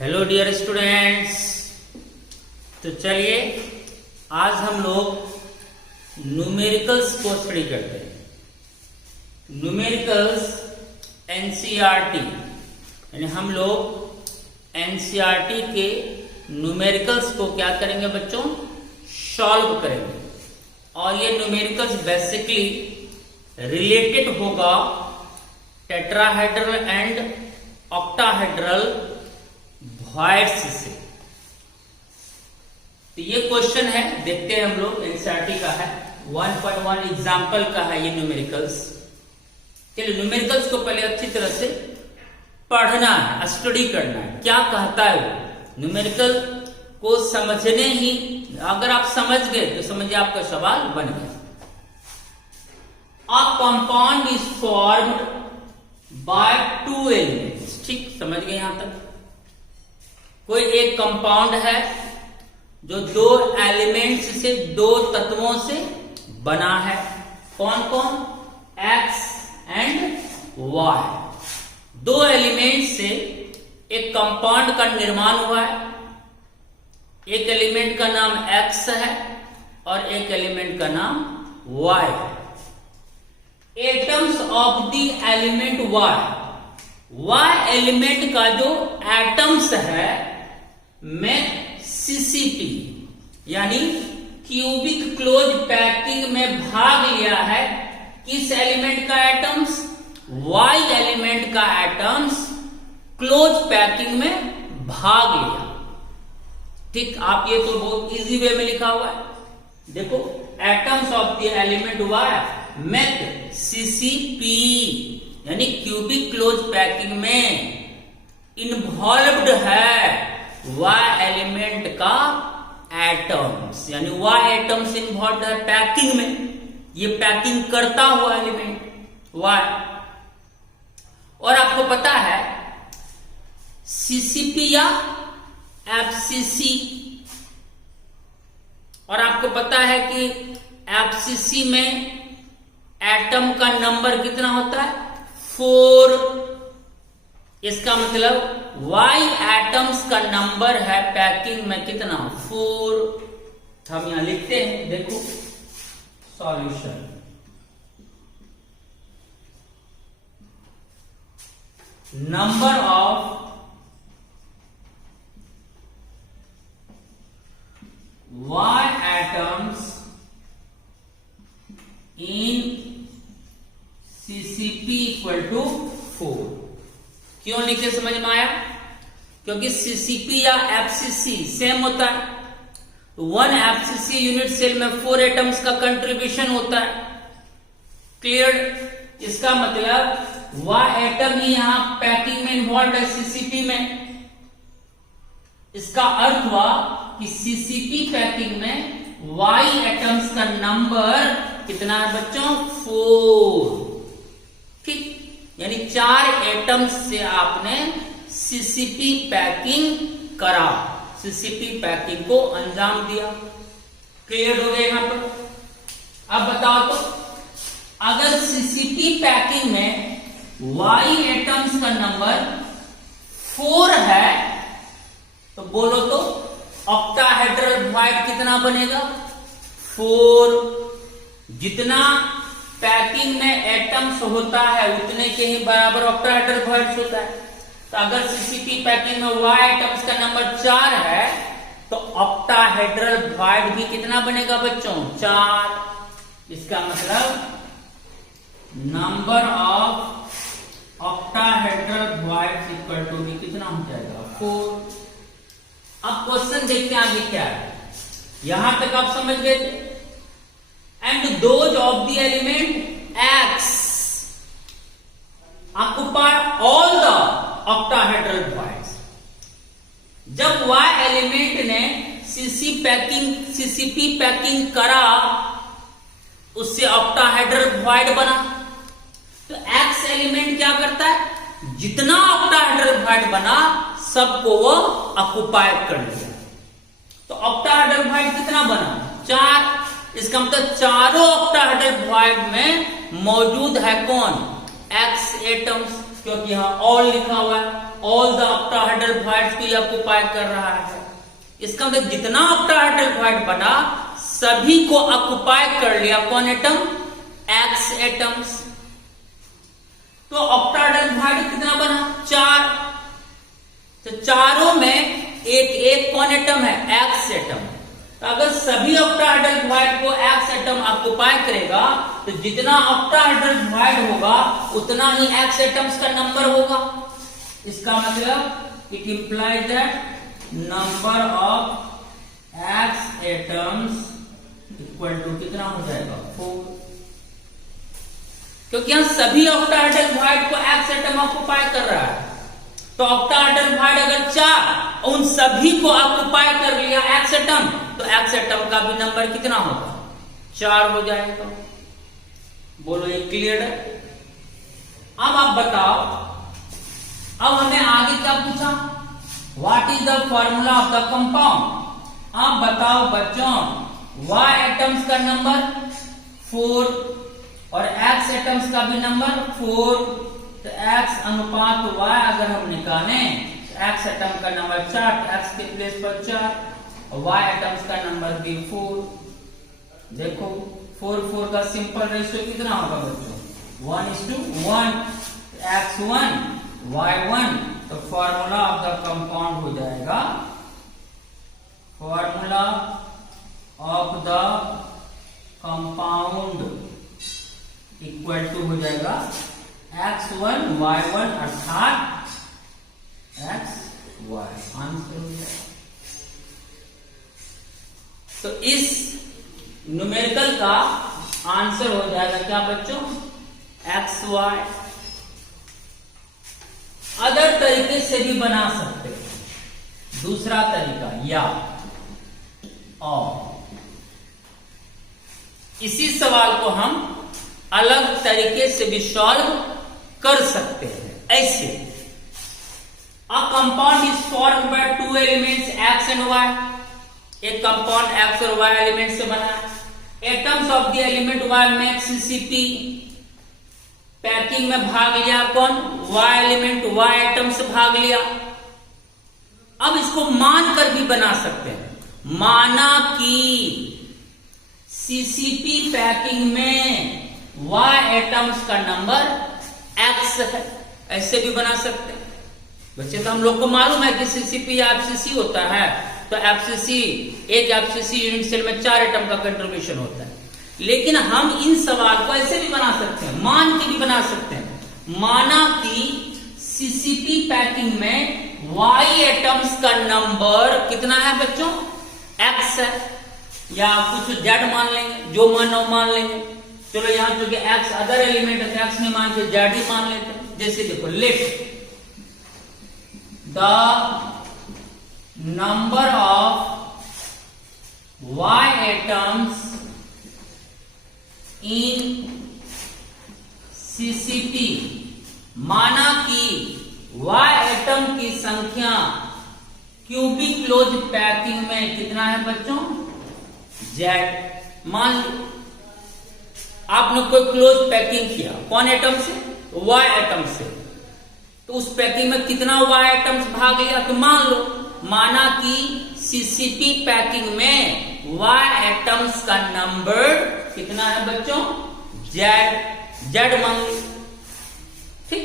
Hello dear students. तो चलिए आज हम लोग न्यूमेरिकल्स को स्टडी करते हैं। न्यूमेरिकल्स एनसीईआरटी यानी हम लोग एनसीईआरटी के न्यूमेरिकल्स को क्या करेंगे बच्चों, सॉल्व करेंगे। और ये न्यूमेरिकल्स बेसिकली रिलेटेड होगा टेट्राहेड्रल एंड ऑक्टाहेड्रल वॉइड्स से। तो ये क्वेश्चन है, देखते हैं हम लोग। एनसीईआरटी का है, 1.1 एग्जाम्पल का है ये न्यूमेरिकल्स। चलिए न्यूमेरिकल्स को पहले अच्छी तरह से पढ़ना है, स्टडी करना है, क्या कहता है वो। न्यूमेरिकल को समझने ही, अगर आप समझ गए तो समझिए आपका सवाल बन गया। A compound is formed by two elements. ठीक, समझ गए यहां तक। कोई एक कंपाउंड है जो दो एलिमेंट्स से, दो तत्वों से बना है। कौन कौन? X and y. दो एलिमेंट से एक कंपाउंड का निर्माण हुआ है। एक एलिमेंट का नाम एक्स है और एक एलिमेंट का नाम वाई है। Atoms of the element y element का जो एटम्स है में सीसीपी यानी क्यूबिक क्लोज पैकिंग में भाग लिया है। किस एलिमेंट का एटम्स? वाई एलिमेंट का एटम्स क्लोज पैकिंग में भाग लिया। ठीक, आप ये तो बहुत इजी वे में लिखा हुआ है। देखो, atoms of the element y में सीसीपी यानी क्यूबिक क्लोज पैकिंग में इन्वॉल्व्ड है वाई एलिमेंट का एटम्स, यानी वाई एटम्स इन्वॉल्व है पैकिंग में। ये पैकिंग करता हुआ एलिमेंट वाई। और आपको पता है सीसीपी या एफसीसी, और आपको पता है कि एफसीसी में एटम का नंबर कितना होता है? 4। इसका मतलब वाई एटम्स का नंबर है पैकिंग में कितना? 4। हम यहां लिखते हैं, देखो solution. Number of y atoms in CCP equal to 4। क्यों लिखे, समझ में आया? क्योंकि सीसीपी या एफसीसी सेम होता है। 1 एफसीसी यूनिट सेल में 4 एटम्स का कंट्रीब्यूशन होता है। क्लियर? इसका मतलब वाई एटम ही यहां पैकिंग में इन्वॉल्व है सीसीपी में। इसका अर्थ हुआ कि सीसीपी पैकिंग में वाई एटम्स का नंबर कितना है बच्चों? 4। ठीक, यानी 4 एटम्स से आपने सीसीपी पैकिंग करा, सीसीपी पैकिंग को अंजाम दिया। क्लियर हो गया यहां पर? अब बताओ तो, अगर सीसीपी पैकिंग में वाई एटम्स का नंबर 4 है तो बोलो तो ऑक्टाहेड्रल वॉइड कितना बनेगा? 4। जितना पैकिंग में एटम्स होता है उतने के ही बराबर ऑक्टाहेड्रल वॉइड्स होता है। तो अगर सीसीपी पैकिंग में वाई एटम्स का नंबर 4 है तो ऑक्टाहेड्रल वॉइड भी कितना बनेगा बच्चों? 4। इसका मतलब number of octahedral voids equal to भी कितना हो जाएगा? 4। अब क्वेश्चन देखते हैं आगे क्या है। यहां तक आप समझ गए थे। And those of the element X occupy all the octahedral voids। जब Y एलिमेंट ने सीसीपी पैकिंग करा, उससे ऑक्टाहेड्रल वॉइड बना। तो X एलिमेंट क्या करता है? जितना ऑक्टाहेड्रल वॉइड बना सबको वो ऑक्युपाई कर लिया। तो ऑक्टाहेड्रल वॉइड कितना बना? 4। इसका मतलब चारों ऑक्टाहेड्रल वॉइड में मौजूद है कौन? एक्स एटम्स, क्योंकि यहां ऑल लिखा हुआ है। ऑल द ऑक्टाहेड्रल वॉइड्स को ये ऑक्युपाई कर रहा है। इसका मतलब जितना ऑक्टाहेड्रल वॉइड बना सभी को ऑक्युपाई कर लिया कौन एटम? X atoms. तो ऑक्टाहेड्रल वॉइड कितना बना? 4। तो चारों में एक एक कौन एटम है? X atom. तो अगर सभी ऑक्टाहेड्रल वॉइड को एक्स एटम ऑक्युपाई करेगा तो जितना ऑक्टाहेड्रल वॉइड होगा उतना ही एक्स एटम्स का नंबर होगा। इसका मतलब it implies that number of x atoms equal to कितना हो जाएगा? 4। क्योंकि यहां सभी ऑक्टाहेड्रल वॉइड को एक्स एटम ऑक्युपाई कर रहा है। तो ऑक्टाहेड्रल वॉइड अगर 4 उन सभी को ऑक्युपाई कर लिया एक्स एटम तो एक्स एटम का भी नंबर कितना होगा? 4 हो जाएगा। बोलो ये क्लियर है? अब आप बताओ, अब हमें आगे क्या पूछा? What is the formula of the compound. आप बताओ बच्चों, Y एटम्स का नंबर 4 और X एटम्स का भी नंबर 4। तो X अनुपात Y अगर हम निकालें तो X एटम का नंबर 4, X के प्लेस पर 4 और Y एटम्स का नंबर भी 4। देखो 4 का सिंपल रेशियो कितना होगा बच्चों? 1:1। X1 Y1। तो फॉर्मूला ऑफ द कंपाउंड हो जाएगा, formula of the compound equal to हो जाएगा X1 Y1 अर्थात XY। आंसर हो जाएगा। तो इस न्यूमेरिकल का आंसर हो जाएगा क्या बच्चों? XY। अदर तरीके से भी बना सकते हैं। दूसरा तरीका या और इसी सवाल को हम अलग तरीके से भी सॉल्व कर सकते हैं। ऐसे a compound is formed by 2 elements X and Y। एक कंपाउंड X और Y एलिमेंट से बना है। Atoms of the element Y make CCP। Packing में भाग लिया कौन? Y एलिमेंट Y एटम से भाग लिया। अब इसको मान कर भी बना सकते हैं। माना कि CCP पैकिंग में Y एटम्स का नंबर X है, ऐसे भी बना सकते हैं। बच्चे तो हम लोग को मालूम है कि CCP या FCC होता है। तो FCC एक FCC यूनिट सेल में 4 एटम का कंट्रीब्यूशन होता है। लेकिन हम इन सवाल को ऐसे भी बना सकते हैं, मान के भी बना सकते हैं। माना कि CCP पैकिंग में Y एटम्स का नंबर कितना है बच्चों? X है, या कुछ Z मान लेंगे, जो मानो मान लेंगे। चलो यहां चूंकि X अदर एलिमेंट है, X नहीं मान के Z ही मान लेते हैं। जैसे देखो, late the number of Y atoms in CCP। माना कि Y एटम की संख्या क्यूबिक क्लोज पैकिंग में कितना है बच्चों? Z। मान लो आपने कोई क्लोज पैकिंग किया, कौन एटम से? Y एटम से। तो उस पैकिंग में कितना Y एटम्स भाग लिया? तो मान लो, माना कि CCP पैकिंग में Y एटम्स का नंबर कितना है बच्चों? Z मान लो। ठीक।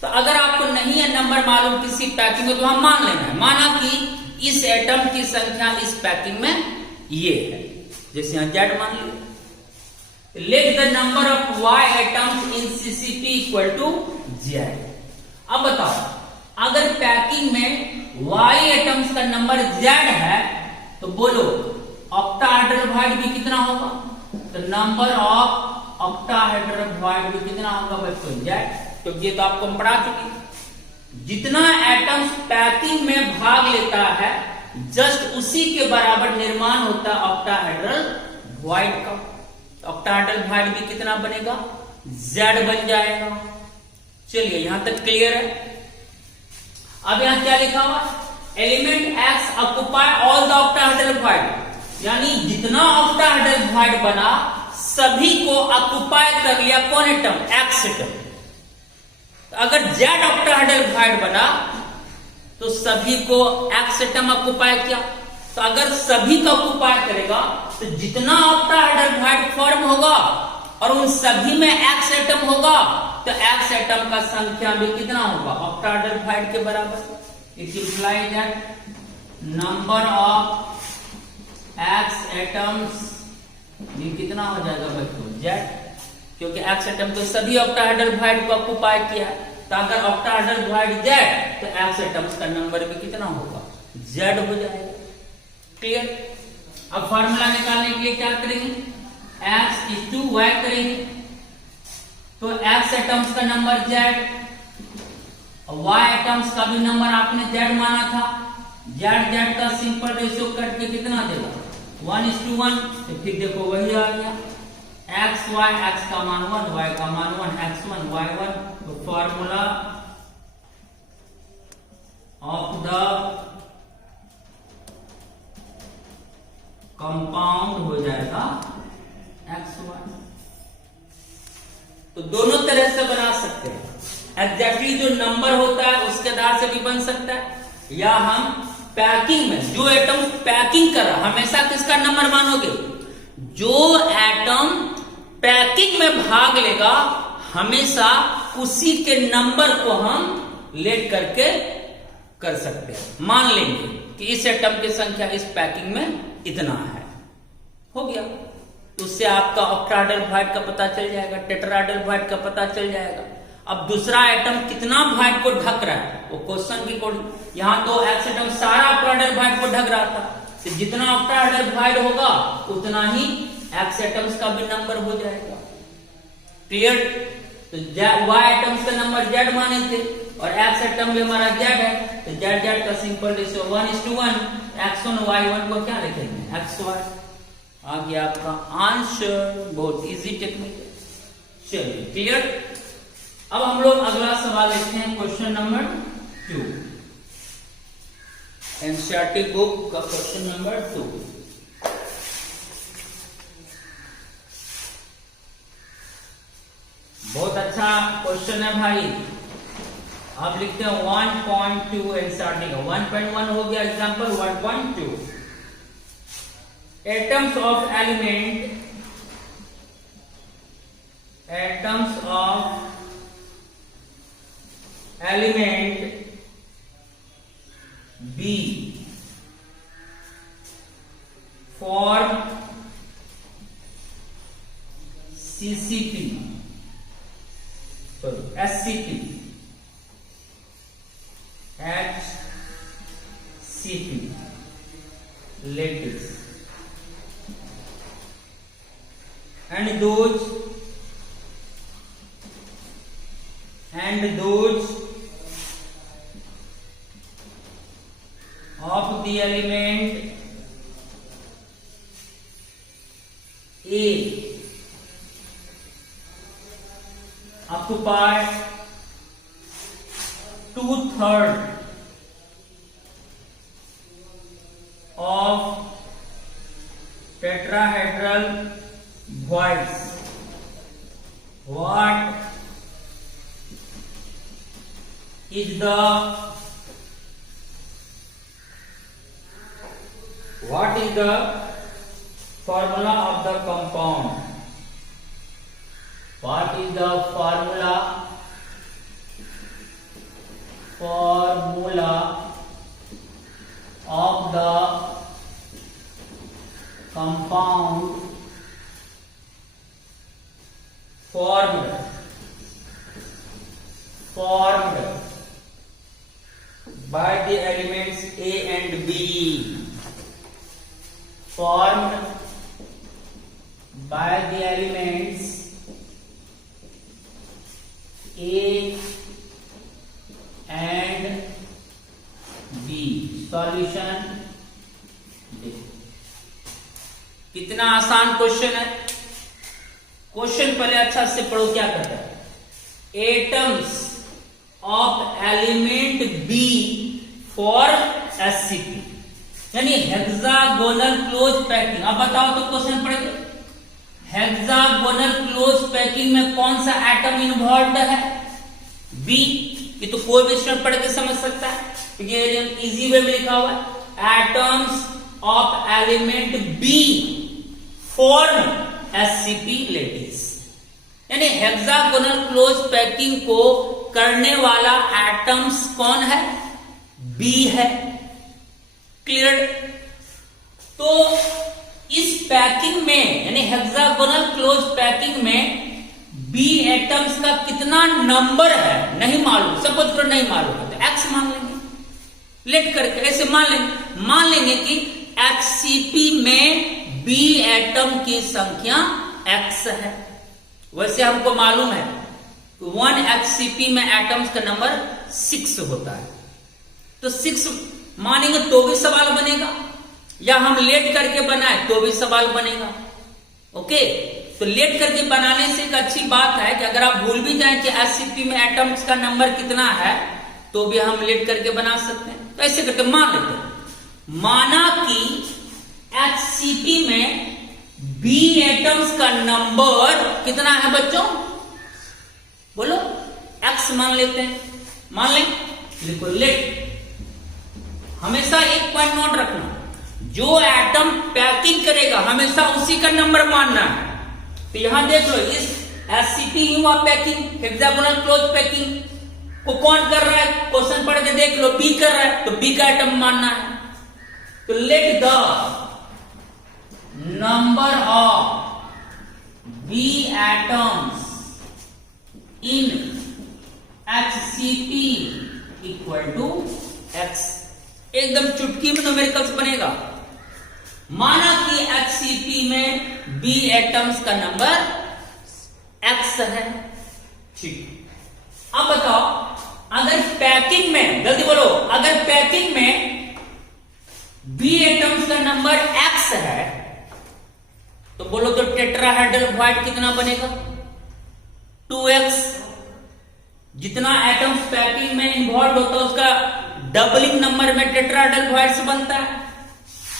तो अगर आपको नहीं है नंबर मालूम किसी पैकिंग में तो हम मान लेना है। माना कि इस एटम की संख्या इस पैकिंग में ये है, जैसे यहां Z मान लिया। Let the number of Y atoms in CCP equal to Z। अब बताओ, अगर पैकिंग में Y एटम्स का नंबर Z है तो बोलो ऑक्टाहेड्रल वॉइड भी कितना होगा? तो नंबर ऑफ ऑक्टाहेड्रल वॉइड भी कितना होगा बच्चों? Z। तो ये तो आपको पढ़ा चुकी। जितना एटम्स पैकिंग में भाग लेता है जस्ट उसी के बराबर निर्माण होता है ऑक्टाहेड्रल वॉइड का। ऑक्टाहेड्रल वॉइड भी कितना बनेगा? Z बन जाएगा। चलिए यहां तक क्लियर है। अब यहां क्या लिखा हुआ? Element X occupy all the octahedral void. यानी जितना ऑक्टाहेड्रल वॉइड बना सभी को ऑक्युपाई कर लिया कौन एटम? X atom. तो अगर जेड ऑक्टाहेड्रल बना तो सभी को एक्स एटम ऑक्युपाई किया। तो अगर सभी का ऑक्युपाई करेगा तो जितना ऑक्टाहेड्रल फॉर्म होगा और उन सभी में एक्स एटम होगा तो एक्स एटम का संख्या भी कितना होगा, ऑक्टाहेड्रल के बराबर। It implies that number of x atoms ये कितना हो जाएगा बच्चों, जेड, क्योंकि एक्स एटम तो सभी ऑक्टाहेड्रल को ऑक्युपाई किया है। तो अगर ऑक्टाहेड्रल जेड तो एक्स एटम्स का नंबर भी कितना होगा, जेड हो जाएगा। क्लियर। अब फॉर्मूला निकालने के लिए क्या करेंगे, एक्स इज टू वाई करेंगे। तो एक्स एटम्स का नंबर जेड और वाई एटम्स का भी नंबर आपने जेड माना था। जेड जेड का सिंपल रेशियो करके कितना देगा, 1:1। तो फिर देखो वही आ गया, एक्स वाई, एक्स का मान 1, वाई का मान 1, x1 y1। तो फॉर्मूला ऑफ द कंपाउंड हो जाएगा XY। तो दोनों तरह से बना सकते हैं। एग्जैक्टली जो नंबर होता है उसके आधार से भी बन सकता है, या हम पैकिंग में जो एटम पैकिंग कर रहा, हमेशा किसका नंबर मानोगे, जो एटम पैकिंग में भाग लेगा हमेशा उसी के नंबर को हम लेट करके कर सकते हैं। मान लेंगे कि इस एटम की संख्या इस पैकिंग में इतना है, हो गया। उससे आपका ऑक्टाहेड्रल का पता चल जाएगा, टेट्राहेड्रल का पता चल जाएगा। अब दूसरा एटम कितना भाइट को ढक रहा है वो क्वेश्चन की कोड। यहां तो एक्स एटम सारा ऑक्टाहेड्रल को ढक रहा था, तो जितना ऑक्टाहेड्रल होगा उतना ही एक्स एटम्स का भी नंबर हो जाएगा। क्लियर। तो वाई एटम्स का नंबर जेड माने थे और एक्स एटम भी हमारा जेड है, तो जेड जेड का सिंपल रेशियो 1:1। x1 y1 को क्या लिखेंगे, xy। आ गया आपका आंसर, बहुत इजी टेक्निक है। चलिए क्लियर। अब हम लोग अगला सवाल लिखते हैं, क्वेश्चन नंबर 2, एनसीईआरटी बुक का क्वेश्चन नंबर 2। बहुत अच्छा क्वेश्चन है भाई। आप लिखते हैं 1.2 एनसीईआरटी का, 1.1 हो गया example 1.2। Atoms of element B form SCP lattice, and those of the element A occupy 2/3 of tetrahedral voids. What is the formula of the compound? What is the formula of the compound formed by the elements A and B? Formed by the elements A and B. Solution कितना आसान question है। Question पहले अच्छा से पढ़ो क्या कहता है। Atoms of element B for SCP, यानी हेक्सागोनल क्लोज पैकिंग। अब बताओ तो क्वेश्चन पढ़ेगा, हेक्सागोनल क्लोज पैकिंग में कौन सा एटम इन्वॉल्व है, बी, ये तो कोई भी स्टूडेंट पढ़ के समझ सकता है, ये इजी वे में लिखा हुआ है, atoms of element B form SCP lattice, यानी हेक्सागोनल क्लोज पैकिंग को करने वाला एटम्स कौन है? बी है। क्लियर? तो इस पैकिंग में यानी हेक्सागोनल क्लोज पैकिंग में बी एटम्स का कितना नंबर है नहीं मालूम, सपोज करो नहीं मालूम है तो एक्स मान लेंगे, लेट करके ऐसे मान लेंगे कि एचसीपी में बी एटम की संख्या एक्स है। वैसे हमको मालूम है 1 एचसीपी में एटम्स का नंबर 6 होता है, तो 6 मानेंगे तो भी सवाल बनेगा, या हम लेट करके बनाए तो भी सवाल बनेगा। ओके, तो लेट करके बनाने से एक अच्छी बात है कि अगर आप भूल भी जाएं कि एचसीपी में एटम्स का नंबर कितना है तो भी हम लेट करके बना सकते हैं। तो ऐसे करके मान लेते हैं, माना कि एचसीपी में बी एटम्स का नंबर कितना है बच्चों? बोलो, एक्स मान लेते हैं, मान लें, लिखो लेट। हमेशा एक पॉइंट नोट रखना, जो एटम पैकिंग करेगा हमेशा उसी का नंबर मानना है। तो यहां देख लो, इस एससीपी हुआ पैकिंग, हेक्सागोनल क्लोज पैकिंग को कौन कर रहा है? क्वेश्चन पढ़ के देख लो, बी कर रहा है, तो बी का एटम मानना है। तो let the number of B atoms in HCP equal to X. एकदम चुटकी में न्यूमेरिकल्स बनेगा। माना कि एचसीपी में बी एटम्स का नंबर एक्स है, ठीक। अब बताओ, अगर पैकिंग में, जल्दी बोलो, अगर पैकिंग में बी एटम्स का नंबर एक्स है तो बोलो तो टेट्राहेड्रल वॉइड कितना बनेगा? 2x। जितना एटम्स पैकिंग में इन्वॉल्व होता है उसका डबलिंग नंबर में टेट्राहेड्रल वॉइड से बनता है।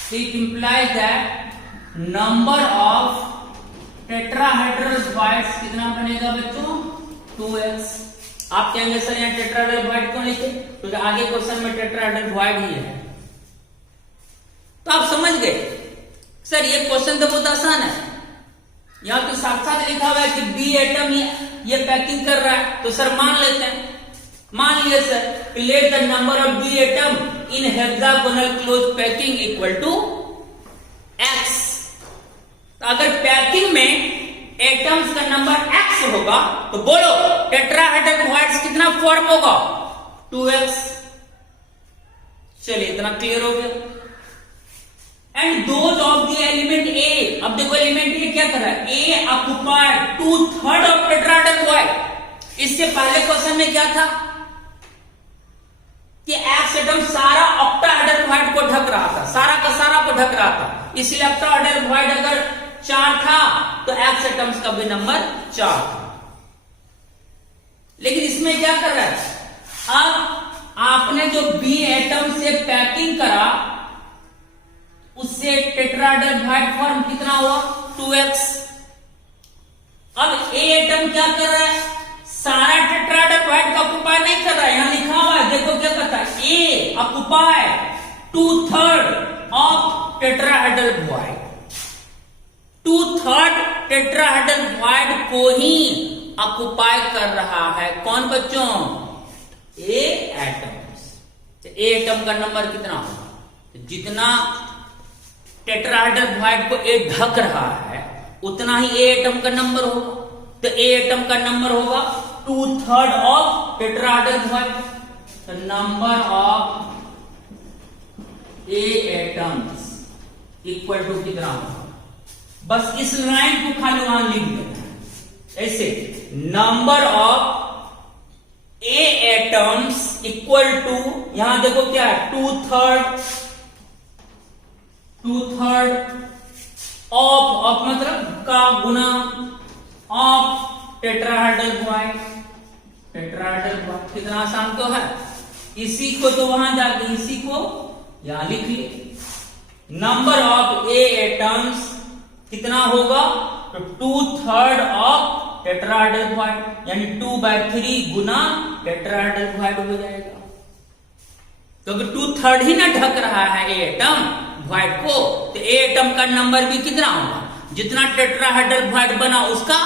It implies that number of tetrahedral voids कितना बनेगा बच्चों? 2x। आप कहेंगे सर यहाँ टेट्राहेड्रल वॉइड क्यों लिखे? क्योंकि आगे क्वेश्चन में टेट्राहेड्रल वॉइड ही है। तो आप समझ गए सर, ये क्वेश्चन तो बहुत आसान है। यहाँ पे साथ साथ लिखा हुआ है कि बी एटम ये पैकिंग कर रहा है, तो सर मान लेते हैं। मान लिया sir, let the number of B atom in hexagonal close packing equal to X. तो अगर पैकिंग में एटम्स का नंबर एक्स होगा तो बोलो टेट्राहेड्रल वॉइड्स कितना फॉर्म होगा? 2x। चलिए, इतना क्लियर हो गया। And those of the element A, अब देखो एलिमेंट ए क्या कर रहा है? A occupied 2/3 of tetrahedral void. इससे पहले क्वेश्चन में क्या था कि एक्स एटम सारा ऑक्टाहेड्रल वॉइड को ढक रहा था, सारा का सारा को ढक रहा था, इसलिए ऑक्टाहेड्रल वॉइड अगर 4 था तो एक्स एटम्स का भी नंबर 4 था। लेकिन इसमें क्या कर रहा है? अब आपने जो बी एटम से पैकिंग करा उससे टेट्राहेड्रल वॉइड फॉर्म कितना हुआ? 2x। अब ए एटम क्या कर रहा है? सारा टेट्राहेड्रल वॉइड का ऑक्युपाई नहीं कर रहा है। यहां लिखा हुआ है, देखो क्या कहता है? A occupy 2/3 of tetrahedral void. 2/3 tetrahedral void को ही ऑक्युपाई कर रहा है कौन बच्चों? A atoms. ए एटम का नंबर कितना होगा? जितना टेट्राहेड्रल वॉइड को ए ढक रहा है उतना ही ए एटम का नंबर होगा। तो ए एटम का नंबर होगा 2/3 ऑफ टेट्राहेड्रल वॉइड। तो number of A atoms equal to कितना होगा? बस इस लाइन को खाली वहां लिख देना है ऐसे, number of A atoms equal to, यहां देखो क्या है? 2/3 ऑफ मतलब का गुना of tetrahedral void. Tetrahedral void कितना आसान तो है। इसी को तो वहां जाके इसी को यहां लिख लिए। नंबर ऑफ ए एटम्स कितना होगा? तो 2/3 ऑफ टेट्राहेड्रल वॉइड, यानी 2/3 गुना टेट्राहेड्रल वॉइड हो जाएगा, क्योंकि 2/3 ही ना ढक रहा है ए एटम वॉइड को, तो ए एटम का नंबर भी कितना होगा, जितना टेट्राहेड्रल वॉइड बना उसका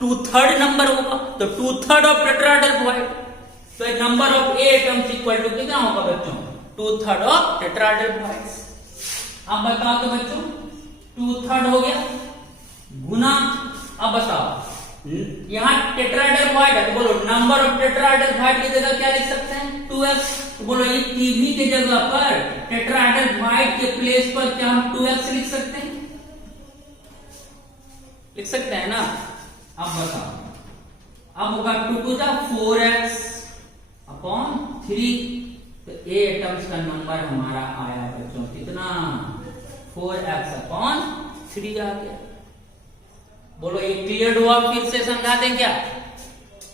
2/3 नंबर होगा, तो 2/3 ऑफ टेट्राहेड्रल वॉइड, तो number of A atoms equal to कितना होगा बच्चों, 2/3 ऑफ टेट्राहेड्रल वॉइड्स। अब बताओ तो बच्चों 2/3 हो गया गुना, अब बताओ यहाँ टेट्राहेड्रल वॉइड है तो बोलो नंबर ऑफ टेट्राहेड्रल वॉइड की जगह क्या लिख सकते हैं 2x, तो बोलो ये टीवी के जगह पर टेट्राहेड्रल वॉइड के प्लेस पर क्या हम 2x लिख सकते हैं, लिख सकते हैं ना। अब बताओ, अब होगा 2 टू 4x अपॉन 3, तो ए एटम्स का नंबर हमारा आया बच्चों कितना 4x अपॉन 3 आ गया। बोलो ये क्लियर हुआ, फिर से समझा दें क्या,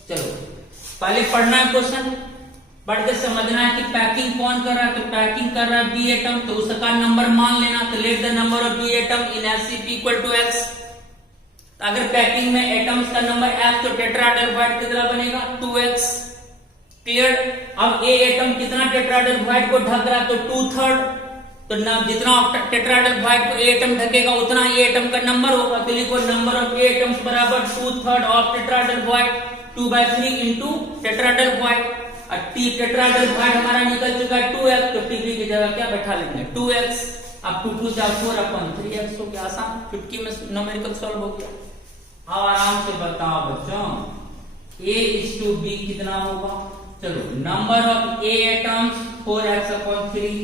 चलो पहले पढ़ना है क्वेश्चन, पढ़ के समझना है कि पैकिंग कौन कर रहा है, तो पैकिंग कर रहा है बी एटम, तो उसका नंबर मान लेना, तो let the number of B atom in SCP equal to x, अगर पैकिंग में एटम्स का नंबर x तो टेट्राहेड्रल वॉइड कितना बनेगा 2x, क्लियर। अब ए एटम कितना टेट्राहेड्रल वॉइड को ढक रहा है, तो 2/3, तो जितना टेट्राहेड्रल वॉइड को ए एटम ढकेगा उतना ए एटम का नंबर होगा, तो लिखो नंबर ऑफ ए एटम्स बराबर 2/3 of tetrahedral void 2/3 into tetrahedral void, और टेट्राहेड्रल वॉइड हमारा निकल चुका है 2x, तो टीवी की जगह क्या बैठा लेंगे 2x, अब 2 टू 4 अपॉन 3x हो गया, आसान चुटकी में न्यूमेरिकल सॉल्व हो गया। अब आराम से बताओ बच्चों a/b कितना होगा, चलो number of A atoms 4x upon 3,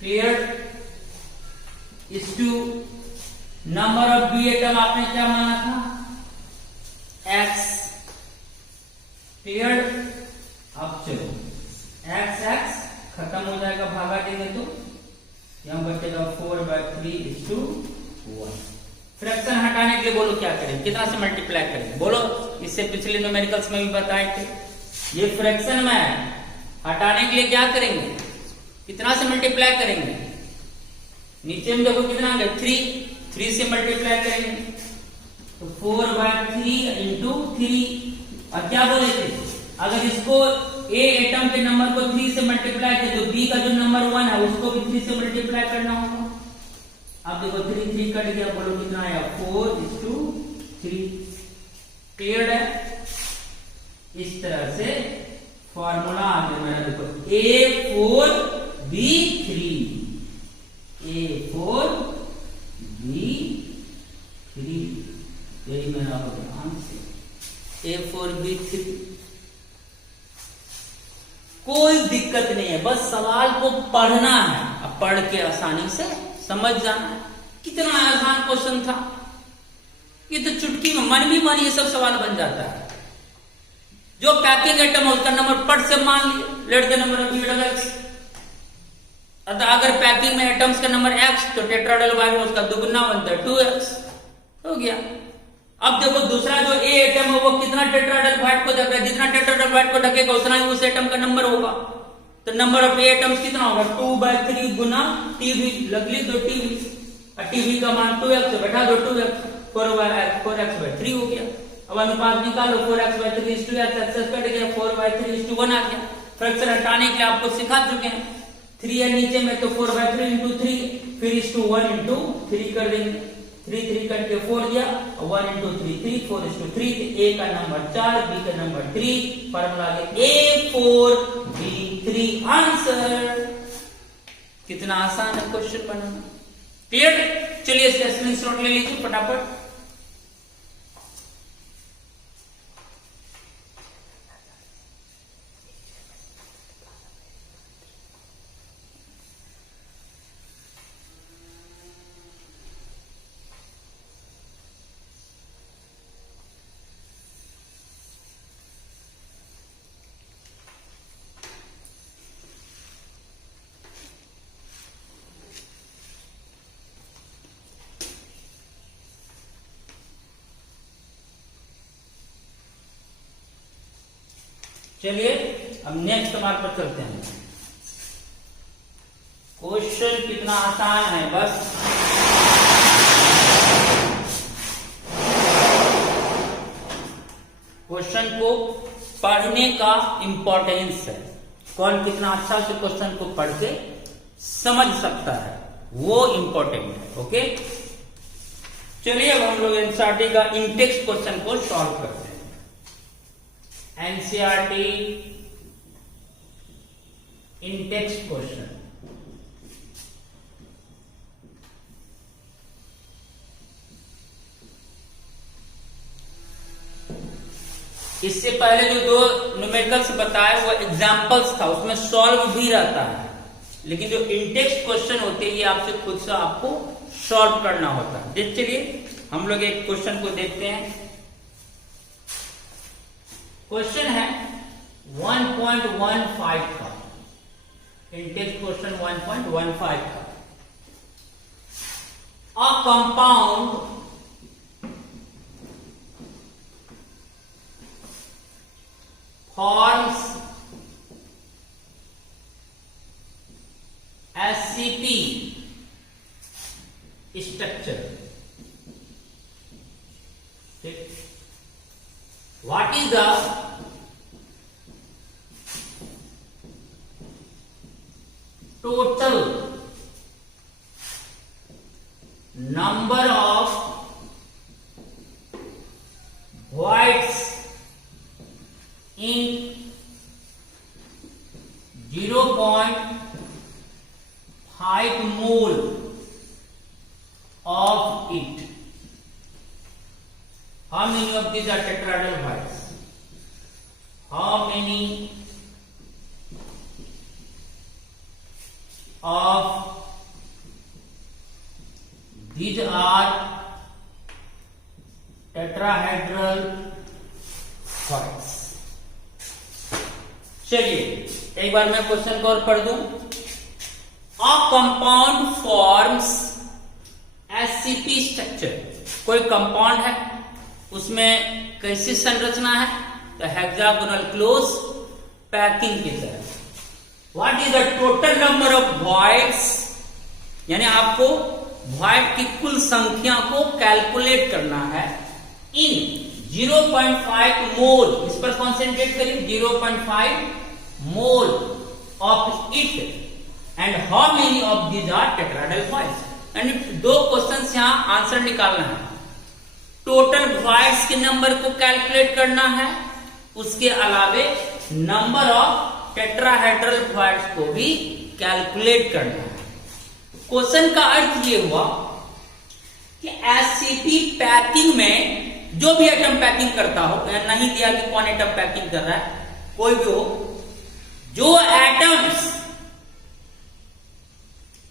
clear, is to number of B atom आपने क्या माना था x, क्लियर। अब चलो x खत्म हो जाएगा, भागा देंगे तो यहां बचेगा 4/3:1। फ्रैक्शन हटाने के लिए बोलो क्या करें, कितना से मल्टीप्लाई करें, बोलो इससे पिछले न्यूमेरिकल्स में भी बताए थे, ये फ्रैक्शन में हटाने के लिए क्या करेंगे, कितना से मल्टीप्लाई करेंगे, नीचे में देखो कितना आ गया 3 से मल्टीप्लाई करेंगे, तो 4/3 इंटू 3, और क्या बोले थे अगर इसको ए एटम के नंबर को 3 से मल्टीप्लाई किया तो बी का जो नंबर 1 है उसको भी 3 से मल्टीप्लाई करना होगा। अब देखो 3 कट गया, बोलो कितना आया 4:3, क्लियर है। इस तरह से फॉर्मूला आ गया मेरा, देखो A4B3, यही मेरा हो गया आंसर A4B3। कोई दिक्कत नहीं है, बस सवाल को पढ़ना है, अब पढ़ के आसानी से समझ जाना है। कितना आसान क्वेश्चन था, ये तो चुटकी में मन भी मन ये सब सवाल बन जाता है। जो पैकिंग आइटम है उसका नंबर पट से मान लिए, late the number of x, अगर पैकिंग में एटम्स का नंबर x तो टेट्राहेड्रल वॉइड उसका दुगुना बनता है 2x, हो गया। अब देखो दूसरा जो ए एटम है वो कितना टेट्राहेड्रल वॉइड को ढक रहा है, जितना टेट्राहेड्रल वॉइड को ढकेगा उतना ही उस एटम का नंबर होगा, तो नंबर ऑफ ए एटम्स कितना होगा 2/3 गुना टीवी, लग ली दो टीवी, और टीवी का मान 2x बैठा दो 2x, 4x/3 हो गया। अब अनुपात निकालो 4x/3:x, एक्सेस कट गया 4/3:1 आ गया। फ्रैक्शन हटाने के लिए आपको सिखा चुके हैं, 3 है नीचे में तो 4/3 इंटू 3, फिर 1 इंटू 3 कर देंगे, 3 कट के 4 दिया, 1 इंटू 3 4:3, ए का नंबर 4, बी का नंबर 3, फॉर्मूला A4B3 आंसर। कितना आसान है क्वेश्चन बनाना, क्लियर। चलिए इसका स्क्रीनशॉट ले लीजिए फटाफट। चलिए अब नेक्स्ट सवाल पर चलते हैं। क्वेश्चन कितना आसान है, बस क्वेश्चन को पढ़ने का इंपॉर्टेंस है, कौन कितना अच्छा से क्वेश्चन को पढ़ के समझ सकता है, वो इंपॉर्टेंट है। ओके, चलिए अब हम लोग एनसीईआरटी का इंटेक्स्ट क्वेश्चन को सॉल्व करते हैं। एनसीईआरटी इंटेक्स्ट क्वेश्चन, इससे पहले जो दो न्यूमेरिकल्स बताए वो एग्जांपल्स था, उसमें सॉल्व भी रहता है, लेकिन जो इंटेक्स्ट क्वेश्चन होते हैं ये आपसे खुद से आपको सॉल्व करना होता है। चलिए हम लोग एक क्वेश्चन को देखते हैं। क्वेश्चन है 1.15 का, इंटेक्स्ट क्वेश्चन 1.15 का। A compound forms SCP structure. What is the total number of voids in 0.5 mole of it? How many of these are tetrahedral voids? How many of these are tetrahedral voids? चलिए एक बार मैं question को और पढ़ दूं। A compound forms SCP structure, कोई compound है, उसमें कैसी संरचना है, तो हेक्सागोनल क्लोज पैकिंग की तरह। What is the total number of voids, यानी आपको वॉइड की कुल संख्या को कैलकुलेट करना है इन 0.5 मोल, इस पर कॉन्सेंट्रेट करिए, 0.5 mole of it, and how many of these are tetrahedral voids. यानी दो क्वेश्चंस यहां आंसर निकालना है। टोटल वॉइड्स के नंबर को कैलकुलेट करना है, उसके अलावे नंबर ऑफ टेट्राहेड्रल वॉइड्स को भी कैलकुलेट करना है। क्वेश्चन का अर्थ ये हुआ कि एससीपी पैकिंग में जो भी एटम पैकिंग करता हो, नहीं दिया कि कौन एटम पैकिंग कर रहा है, कोई भी हो, जो एटम्स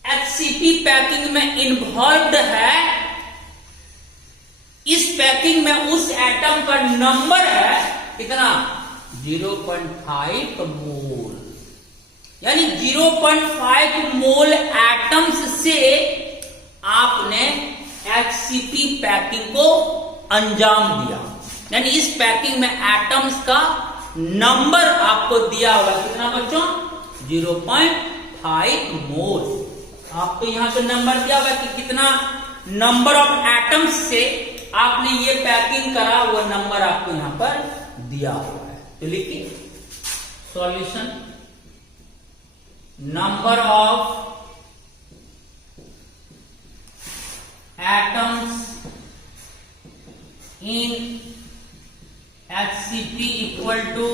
एचसीपी पैकिंग में इन्वॉल्व्ड है, इस पैकिंग में उस एटम का नंबर है कितना, 0.5 मोल। यानी 0.5 मोल एटम्स से आपने एचसीपी पैकिंग को अंजाम दिया। यानी इस पैकिंग में एटम्स का नंबर आपको दिया हुआ कितना बच्चों, 0.5 मोल। आपको यहां पे नंबर दिया हुआ कि कितना नंबर ऑफ एटम्स से आपने ये पैकिंग करा, वो नंबर आपको यहां पर दिया हुआ है। तो लिखिए solution, number of atoms in HCP equal to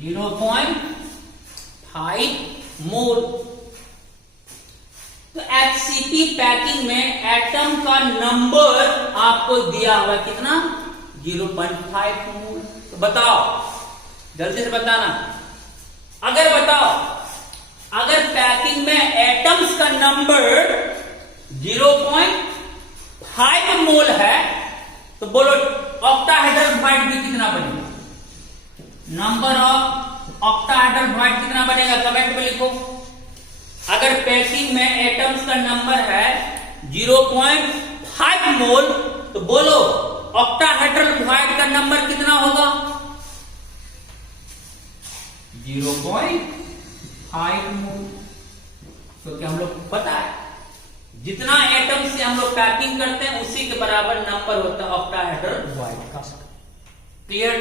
0.5 मोल। तो HCP पैकिंग में एटम का नंबर आपको दिया हुआ कितना, 0.5 मोल। तो बताओ, जल्दी से बताना। अगर पैकिंग में एटम्स का नंबर 0.5 मोल है, तो बोलो ऑक्टाहेड्रल वॉइड भी कितना बनेगा, नंबर ऑफ ऑक्टाहेड्रल वॉइड कितना बनेगा, कमेंट में लिखो। अगर पैकिंग में एटम्स का नंबर है 0.5 मोल, तो बोलो ऑक्टाहेड्रल वॉइड का नंबर कितना होगा, 0.5 मोल। क्योंकि हम लोग पता है जितना एटम से हम लोग पैकिंग करते हैं उसी के बराबर नंबर होता है ऑक्टाहेड्रल वॉइड का। क्लियर?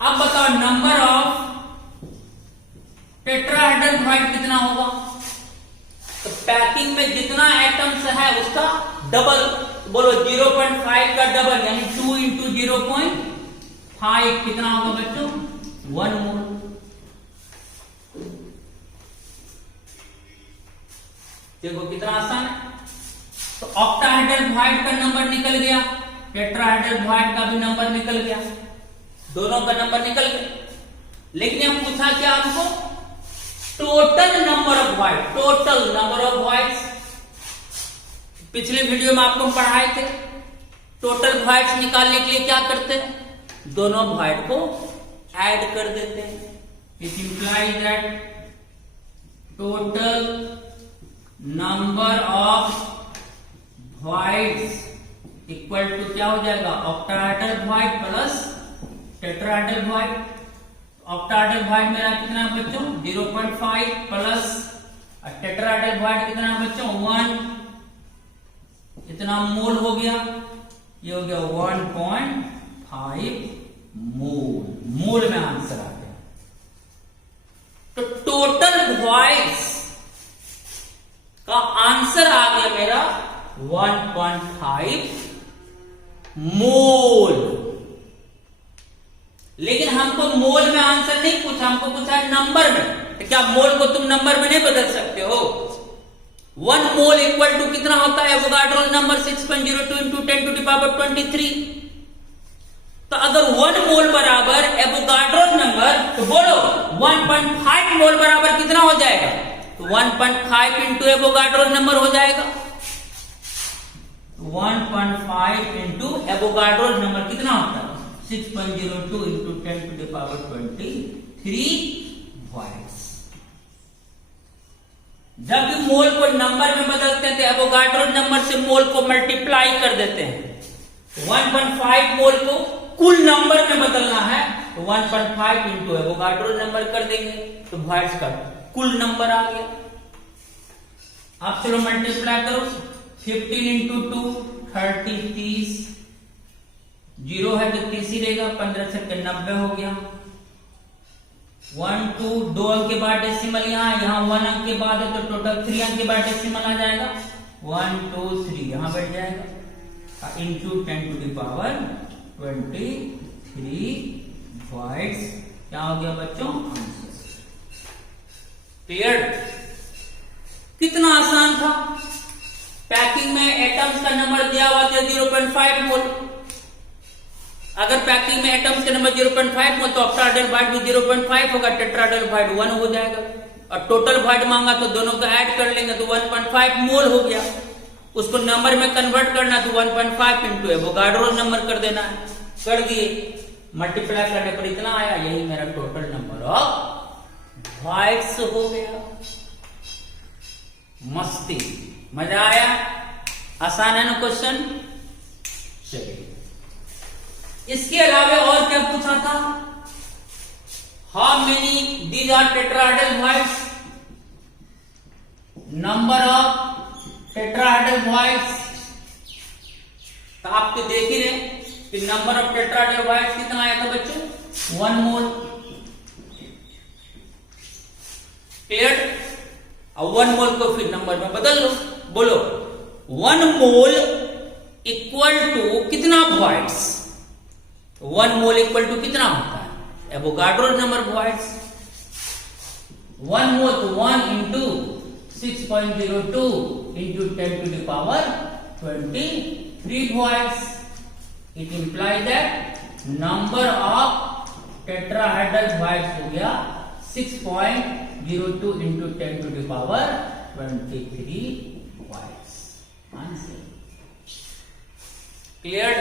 अब बताओ नंबर ऑफ टेट्राहेड्रल भॉइड कितना होगा? तो पैकिंग में जितना एटम्स है उसका डबल, बोलो 0.5 का डबल यानी 2 इंटू 0.5 कितना होगा बच्चों? 1 मोल। देखो कितना आसान है। तो ऑक्टाहेड्रल भॉइड का नंबर निकल गया, टेट्राहेड्रल भॉइड का भी नंबर निकल गया, दोनों का नंबर निकल गया। लेकिन हम पूछा क्या हमको? Total number of void, total number of voids. पिछले वीडियो में आपको पढ़ाए थे टोटल भॉइड्स निकालने के लिए क्या करते हैं? दोनों भॉइड को ऐड कर देते हैं। It implies that total number of voids equal to क्या हो जाएगा? Octahedral void plus tetrahedral void. Octahedral void मेरा कितना है बच्चों? 0.5 प्लस टेट्राहेड्रल भॉइड कितना है बच्चों? 1। इतना मोल हो गया, ये हो गया 1.5 मोल। मोल में आंसर आ गया। तो टोटल भॉइड्स का आंसर आ गया मेरा 1.5 मोल। लेकिन हमको मोल में आंसर नहीं पूछा, हमको पूछा है नंबर में। तो क्या मोल को तुम नंबर में नहीं बदल सकते हो? 1 मोल इक्वल टू कितना होता है? Avogadro number 6.02 into 10 to the power 23। तो अगर 1 मोल बराबर एवोगाड्रो नंबर, तो बोलो 1.5 मोल बराबर कितना हो जाएगा? तो 1.5 इंटू एवोगाड्रो नंबर हो जाएगा। 1.5 इंटू एवोगाड्रो नंबर कितना होता है? 6.02 into 10 to the power 23 voids. जब भी मोल को नंबर में बदलते हैं तो एवोगाड्रो नंबर से मोल को मल्टीप्लाई कर देते हैं। 1.5 मोल को कुल नंबर में बदलना है तो 1.5 इंटू एवोगाड्रो नंबर कर देंगे तो वॉइड्स का कुल नंबर आ गया। आप चलो मल्टीप्लाई करो। 15 इंटू 2 30, 30 जीरो है तो 30 ही रहेगा। 15 से 90 हो गया। 1 2 2 अंक के बाद डेसिमल यहाँ 1 अंक के बाद है तो टोटल 3 अंक के बाद डेसिमल आ जाएगा। 1 2 3 यहां बैठ जाएगा into 10 to the power 23 voids क्या हो गया बच्चों? क्लियर? कितना आसान था। पैकिंग में एटम्स का नंबर दिया हुआ था 0.5 मोल। अगर पैकिंग में एटम्स का नंबर 0.5 मोल तो ऑक्टाहेड्रल भॉइड भी 0.5 होगा, टेट्राहेड्रल भॉइड 1 हो जाएगा। और टोटल भॉइड मांगा तो दोनों का ऐड कर लेंगे तो 1.5 मोल हो गया। उसको नंबर में कन्वर्ट करना तो 1.5 इंटू एवोगाड्रो नंबर कर देना है। कर दिए, मल्टीप्लाई करने पर इतना आया, यही मेरा टोटल नंबर ऑफ वॉइड्स हो गया। मस्ती, मजा आया? आसान है ना क्वेश्चन? चलिए, इसके अलावा और क्या पूछा था? How many these are tetrahedral voids? Number of tetrahedral voids. तो आप तो देख ही रहे कि नंबर ऑफ टेट्राहेड्रल वॉइड्स कितना आया था बच्चों? 1 मोल। क्लियर? और 1 मोल को फिर नंबर में बदल लो। बोलो 1 मोल इक्वल टू कितना वॉइड्स? 1 मोल इक्वल टू कितना होता है? Avogadro number voids. 1 मोल तो 1 into 6.02 into 10 to the power 23 voids. It implies that number of tetrahedral voids हो गया 6.02 into 10 to the power 23 voids. Answer clear?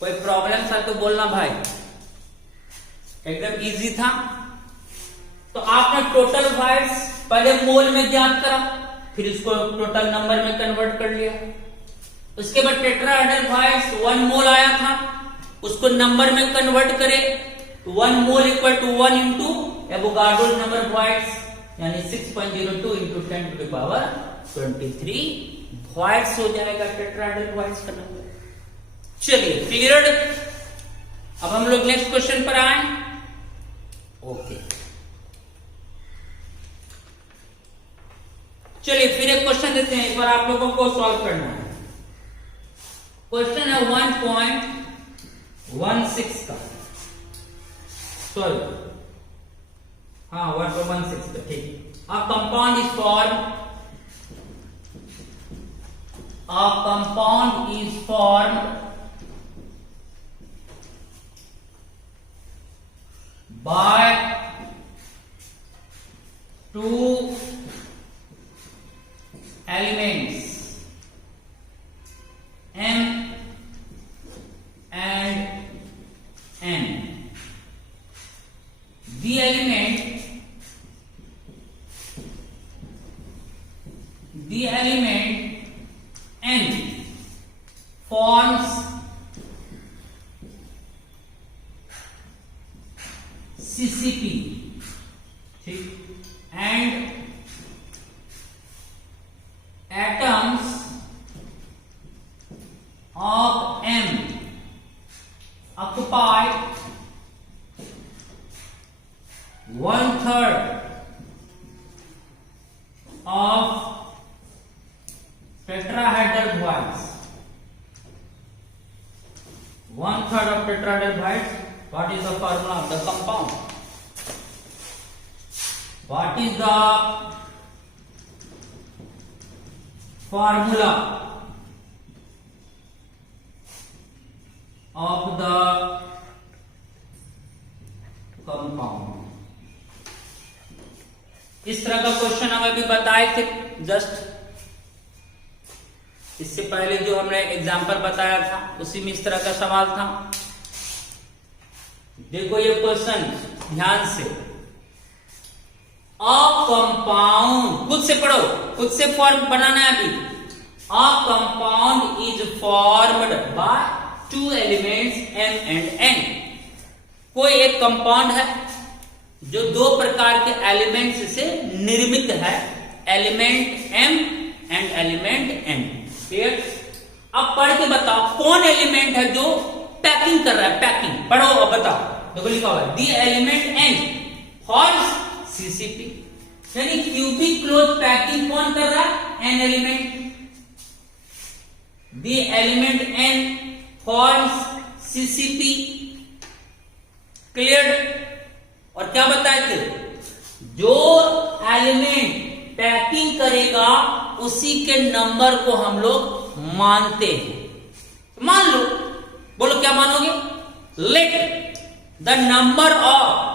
कोई problem था तो बोलना भाई, एकदम इजी था। तो आपने टोटल वॉइड्स पहले मोल में ज्ञात करा, फिर इसको टोटल नंबर में कन्वर्ट कर लिया। उसके बाद टेट्राहेड्रल वॉइड्स 1 मोल आया था, उसको नंबर में कन्वर्ट करे तो 1 mole equal to 1 into Avogadro number voids यानी 6.02 into 10 to the power 23 voids हो जाएगा टेट्राहेड्रल वॉइड्स का नंबर। चलिए, क्लियर? अब हम लोग नेक्स्ट क्वेश्चन पर आए। ओके, चलिए फिर एक क्वेश्चन देते हैं, एक बार आप लोगों को सॉल्व करना है। क्वेश्चन है 1.16 का, सॉरी हाँ 1.16 का, ठीक। A compound is formed by 2 elements M and N. The element N forms CCP, ठीक, and atoms of M occupy 1/3 of tetrahedral voids. 1/3 of tetrahedral voids. What is the formula of the compound? What is the formula of the compound? इस तरह का question हम अभी बताए थे just, इससे पहले जो हमने एग्जाम्पल बताया था उसी में इस तरह का सवाल था। देखो ये क्वेश्चन ध्यान से, अ कंपाउंड, खुद से पढ़ो, खुद से फॉर्म बनाना है अभी। A compound is formed by 2 elements M and N। कोई एक कंपाउंड है जो 2 प्रकार के एलिमेंट्स से निर्मित है, element M and element N। ठीक, अब पढ़ के बताओ कौन एलिमेंट है जो पैकिंग कर रहा है, पैकिंग पढ़ो और बताओ। देखो लिखा हुआ है the element N forms CCP, यानी क्यूबिक क्लोज पैकिंग कौन कर रहा है, N element. The element N forms CCP, clear. और क्या बताए थे, जो एलिमेंट पैकिंग करेगा उसी के नंबर को हम लोग मानते हैं। मान लो, बोलो क्या मानोगे, late the number of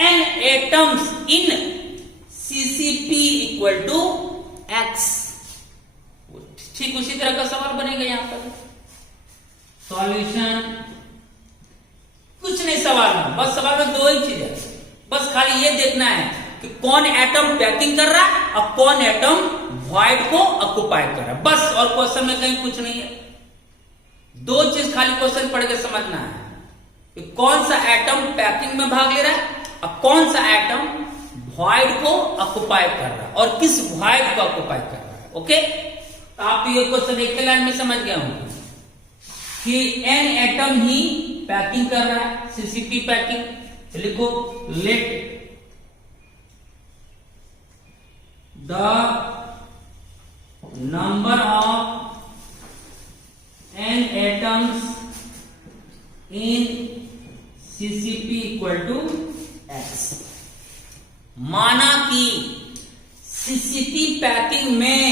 N atoms in CCP equal to X। ठीक उसी तरह का सवाल बनेगा यहां पर। सॉल्यूशन कुछ नहीं सवाल में, बस सवाल में 2 ही चीज है, बस खाली ये देखना है कि कौन एटम पैकिंग कर रहा है और कौन एटम वॉइड को ऑक्युपाई कर रहा है, बस। और क्वेश्चन में कहीं कुछ नहीं है, 2 चीज खाली क्वेश्चन पढ़ के समझना है कि कौन सा एटम पैकिंग में भाग ले रहा है और कौन सा एटम वॉइड को ऑक्युपाई कर रहा है और किस वॉइड को ऑक्युपाई कर रहा है। ओके, तो आप ये क्वेश्चन एक के लाइन में समझ गए होंगे कि N एटम ही पैकिंग कर रहा है, CCP पैकिंग। लिखो late the number of N atoms in CCP equal to X। माना कि CCP पैकिंग में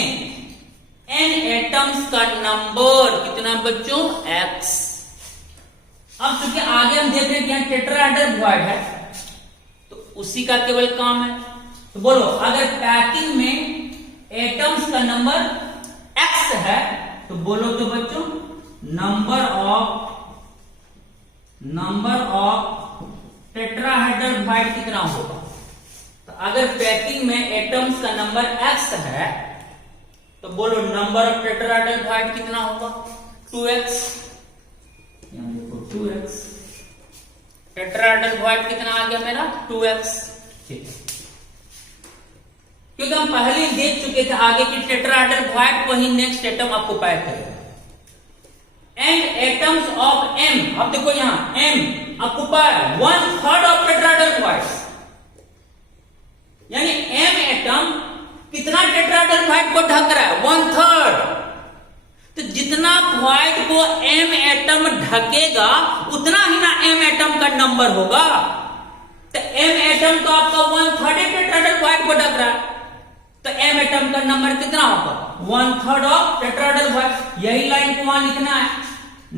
N एटम्स का नंबर कितना बच्चों, X। अब चूंकि आगे हम देख रहे हैं कि यहां टेट्राहेड्रल वॉइड है तो उसी का केवल काम है, तो बोलो अगर पैकिंग में एटम्स का नंबर X है तो बोलो तो बच्चों नंबर ऑफ टेट्राहेड्रल वॉइड कितना होगा। तो अगर पैकिंग में एटम्स का नंबर X है तो बोलो नंबर ऑफ टेट्राहेड्रल वॉइड कितना होगा, 2X। यहां देखो 2X, टेट्राहेड्रल वॉइड कितना आ गया मेरा, 2X। ठीक है, क्योंकि हम पहले ही देख चुके थे आगे कि टेट्राहेड्रल वॉइड को ही नेक्स्ट एटम ऑक्युपाई करेगा। एंड एटम्स ऑफ एम, अब देखो यहां M occupy 1/3 of tetrahedral quarts, यानी एम एटम कितना टेट्राहेड्रल क्वार्ट को ढक रहा है? 1/3। तो जितना क्वार्ट को एम एटम ढकेगा उतना ही ना एम एटम का नंबर होगा। तो एम एटम तो आपका 1/3 टेट्राहेड्रल क्वार्ट को ढक रहा है, तो एम एटम का नंबर कितना होगा? 1/3 ऑफ टेट्राहेड्रल क्वार्ट। यही लाइन को वहां लिखना है,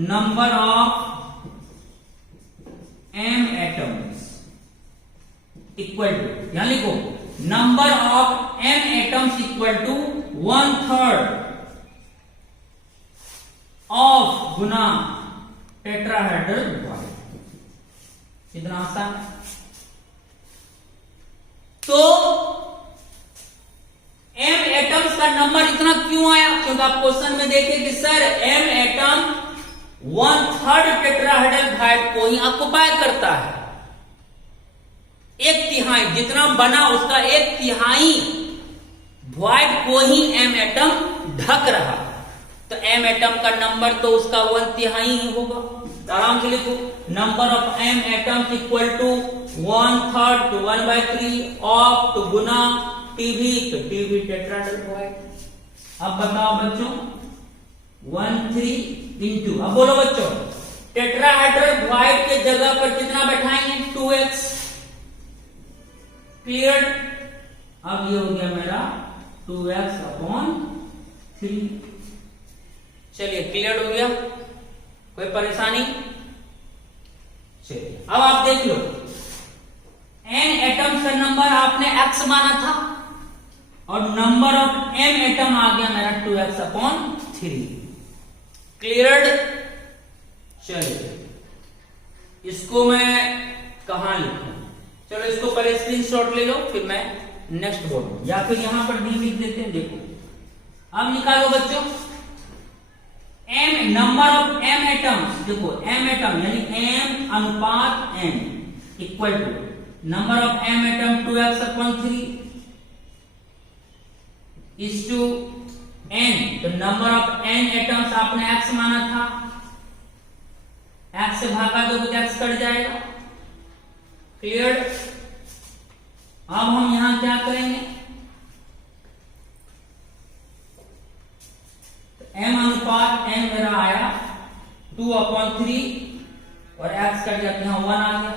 number of M atoms equal to, यहां लिखो number of M atoms equal to 1/3 of गुना टेट्राहेड्रल क्वार्ट। कितना आसान है। तो एम एटम्स का नंबर इतना क्यों आया? क्योंकि आप क्वेश्चन में देखे कि sir M atom 1/3 tetrahedral quart को ही ऑक्युपाई करता है, 1/3 जितना बना उसका 1/3 वॉइड को ही एम एटम ढक रहा, तो एम एटम का नंबर तो उसका 1/3 ही होगा। तो आराम से लिखो number of M atoms equal to 1/3 to 1/3 of तो गुना टीवी, तो टीवी टेट्राहेड्रल क्वार्ट। अब बताओ बच्चों 13 इंटू, अब बोलो बच्चों टेट्राहेड्रल क्वार्ट के जगह पर कितना बैठाएंगे? 2x। क्लियर? अब ये हो गया मेरा 2x/3। चलिए क्लियर हो गया, कोई परेशानी? चलिए अब आप देख लो एन एटम्स का नंबर आपने x माना था और नंबर ऑफ एम एटम आ गया मेरा 2x/3। क्लियर? चलिए इसको मैं कहां लिखूं? चलो इसको पहले स्क्रीनशॉट ले लो, फिर मैं नेक्स्ट बोलूं, या फिर यहां पर भी लिख देते हैं। देखो अब निकालो बच्चों M, number of M atoms, देखो एम एटम यानी एम अनुपात M equal to number of M atom 2x/3 is to N, तो नंबर ऑफ एन एटम्स आपने x माना था, x से भागा दो तो x कट जाएगा। क्लियर? अब हम यहां क्या करेंगे? m अनुपात n मेरा आया 2/3 और x कट जाते हैं 1 आ गया,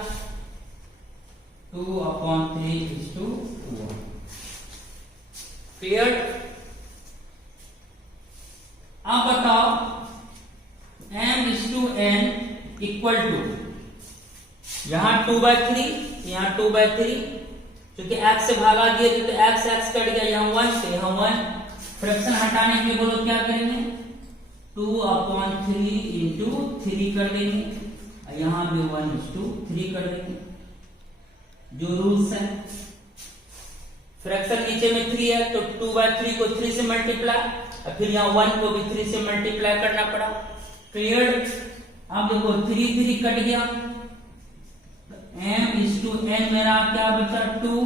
2/3 is to 1। क्लियर? अब बताओ m is to n equal to यहां 2/3 यहां 2/3, क्योंकि x से भागा दिए थे तो x कट गया, यहां 1 से यहां 1, फ्रैक्शन हटाने के लिए बोलो क्या करेंगे? 2/3 इंटू 3 कर देंगे, यहां भी 1:3 कर देंगे। जो रूल्स है, फ्रैक्शन नीचे में 3 है तो 2/3 को 3 से मल्टीप्लाई, और फिर यहां 1 को भी 3 से मल्टीप्लाई करना पड़ा। क्लियर? अब देखो 3 कट गया, m is to n मेरा क्या बचा? 2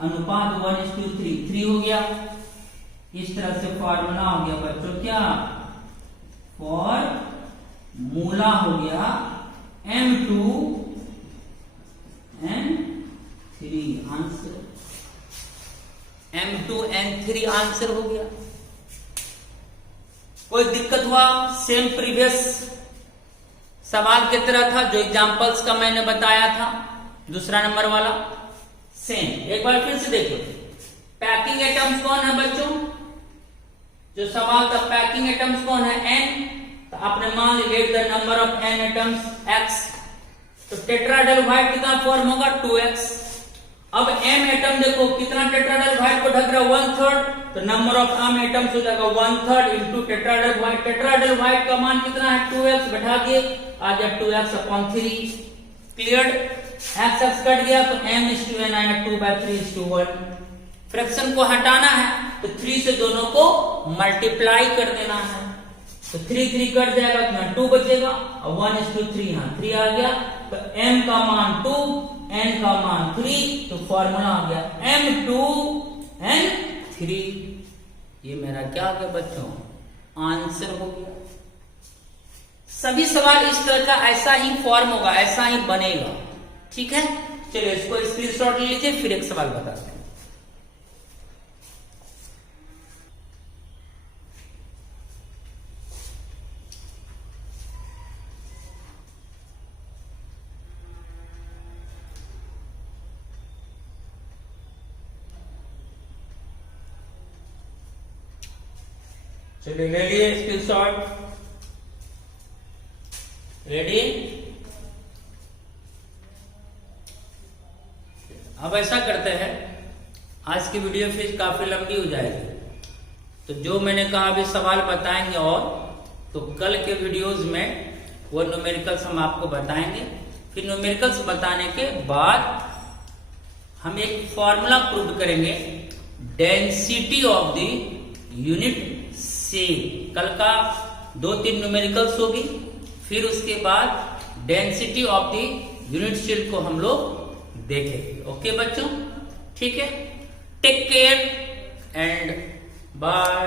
अनुपात 1:3, 3 हो गया। इस तरह से फॉर्मूला हो गया बच्चों क्या? फॉर्मूला हो गया m2 n3 answer, m2 n3 answer हो गया। कोई दिक्कत हुआ? सेम प्रीवियस सवाल की तरह था जो एग्जांपल्स का मैंने बताया था, दूसरा नंबर वाला सेम। एक बार फिर से देखो पैकिंग एटम्स कौन है बच्चों? जो सवाल था पैकिंग एटम्स कौन है? n। तो आपने मान लिया the number of n atoms x, तो टेट्राहेड्रल क्वार्ट कितना फॉर्म होगा? 2x। अब m एटम देखो कितना टेट्राहेड्रल क्वार्ट को ढक रहा है? 1/3, तो नंबर ऑफ m एटम्स हो जाएगा 1/3 into tetrahedral quart. Tetrahedral quart का मान कितना है? 2x, बैठा दिए आ गया 2x/3। क्लियर? x कट गया तो m is to n आया 2/3 is to 1। फ्रैक्शन को हटाना है तो 3 से दोनों को मल्टीप्लाई कर देना है, तो 3 कट जाएगा तो यहाँ 2 बचेगा और 1:3 यहाँ 3 आ गया, तो m का मान 2, n का मान 3, तो फॉर्मूला आ गया m2 n3। ये मेरा क्या आ गया बच्चों? आंसर हो गया। सभी सवाल इस तरह का ऐसा ही फॉर्म होगा, ऐसा ही बनेगा। ठीक है, चलिए इसको स्क्रीनशॉट ले लीजिए, फिर एक सवाल बताते हैं। चलिए ले लिए स्क्रीनशॉट, रेडी। अब ऐसा करते हैं, आज की वीडियो फिर काफी लंबी हो जाएगी, तो जो मैंने कहा अभी सवाल बताएंगे, और तो कल के वीडियोस में वो न्यूमेरिकल्स हम आपको बताएंगे। फिर न्यूमेरिकल्स बताने के बाद हम एक फॉर्मूला प्रूव करेंगे, density of the unit cell. कल का 2-3 न्यूमेरिकल्स होगी, फिर उसके बाद density of the unit cell को हम लोग देखेंगे। ओके बच्चों, ठीक है, टेक केयर एंड बाय।